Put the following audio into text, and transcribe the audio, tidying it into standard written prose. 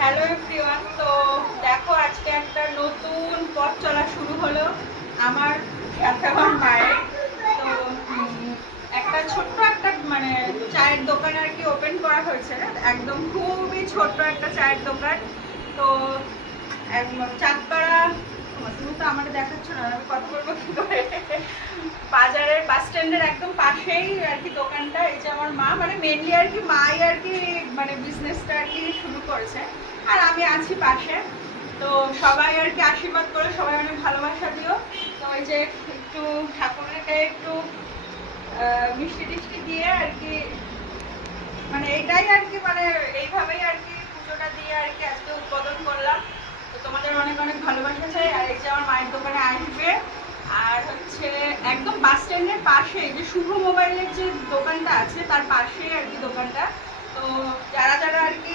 Hello everyone. তো দেখো আজকে একটা নতুন পথ চলা শুরু হলো আমার সাথে আমার মায়ের। তো একটা ছোট্ট একটা মানে চায়ের দোকান আর কি ওপেন করা হয়েছে, একদম খুবই ছোট্ট একটা চায়ের দোকান। তো চাঁদপাড়া, তুমি তো আমাকে দেখাচ্ছ না, আমি কথা বলবো কি করে, বাজারের বাস স্ট্যান্ডের একদম পাশেই আর কি দোকানটা। এই যে আমার মা, মানে মেনলি আর কি মাই আর কি মানে বিজনেসটা আর কি শুরু করেছে, আর আমি আছি পাশে। তো সবাই আর কি আশীর্বাদ করে, সবাই অনেক ভালোবাসা দিও। তো এই যে একটু ঠাকুরকে একটু মিষ্টি টিষ্টি দিয়ে আর কি, মানে এইটাই আর কি, মানে এইভাবেই আর কি পুজোটা দিয়ে আর কি আজকে উদ্বোধন করলাম। তো তোমাদের অনেক অনেক ভালোবাসা চাই। আর এই যে আমার মায়ের দোকানে আসবে, আর হচ্ছে একদম বাস স্ট্যান্ডের পাশে যে শুভ মোবাইলের যে দোকানটা আছে তার পাশেই আর কি দোকানটা। তো যারা যারা আর কি